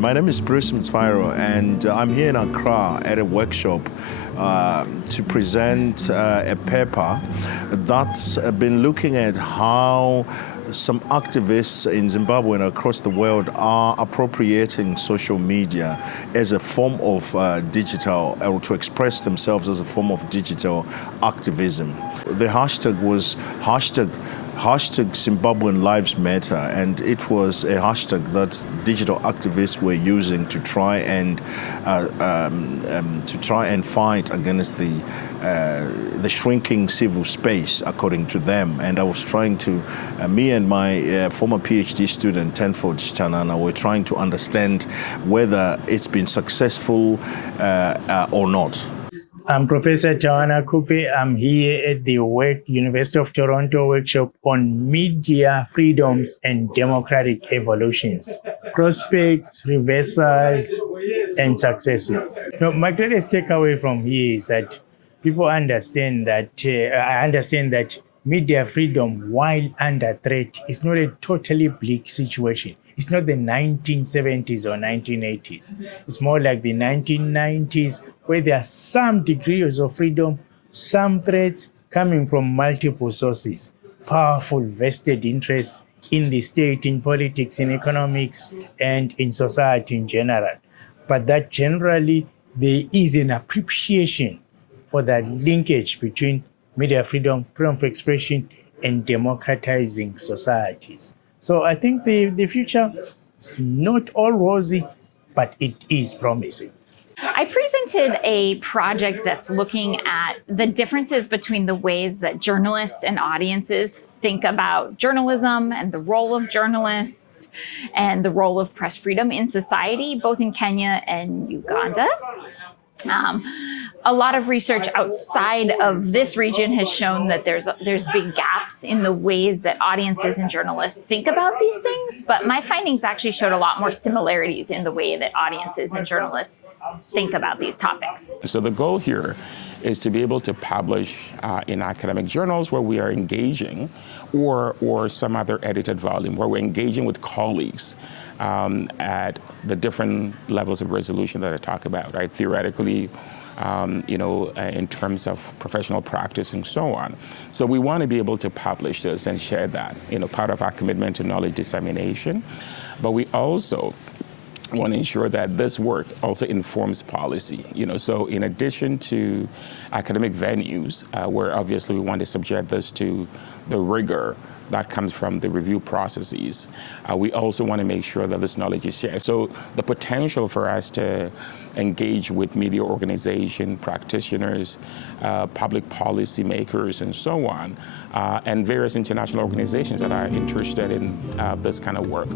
My name is Bruce Mtsvairo, and I'm here in Accra at a workshop to present a paper that's been looking at how some activists in Zimbabwe and across the world are appropriating social media as a form of digital, or to express themselves as a form of digital activism. The hashtag was hashtag Zimbabwean Lives Matter, and it was a hashtag that digital activists were using to try and fight against the shrinking civil space, according to them. And I was trying to, me and my former PhD student, Tenford Chanana, were trying to understand whether it's been successful or not. I'm Professor Tawana Kupe. I'm here at the University of Toronto workshop on media freedoms and democratic evolutions, prospects, reversals, and successes. Now, my greatest takeaway from here is that people understand that, I understand that media freedom, while under threat, is not a totally bleak situation. It's not the 1970s or 1980s. It's more like the 1990s, where there are some degrees of freedom, some threats coming from multiple sources, powerful vested interests in the state, in politics, in economics, and in society in general. But that generally there is an appreciation for that linkage between media freedom, freedom of expression, and democratizing societies. So I think the future is not all rosy, but it is promising. I presented a project that's looking at the differences between the ways that journalists and audiences think about journalism and the role of journalists and the role of press freedom in society, both in Kenya and Uganda. A lot of research outside of this region has shown that there's big gaps in the ways that audiences and journalists think about these things, but my findings actually showed a lot more similarities in the way that audiences and journalists think about these topics. So the goal here is to be able to publish in academic journals where we are engaging, or some other edited volume where we're engaging with colleagues at the different levels of resolution that I talk about, right? Theoretically, in terms of professional practice and so on. So we want to be able to publish this and share that, part of our commitment to knowledge dissemination. But we also want to ensure that this work also informs policy. So in addition to academic venues, where obviously we want to subject this to the rigor that comes from the review processes, we also want to make sure that this knowledge is shared. So the potential for us to engage with media organization, practitioners, public policy makers, and so on, and various international organizations that are interested in this kind of work.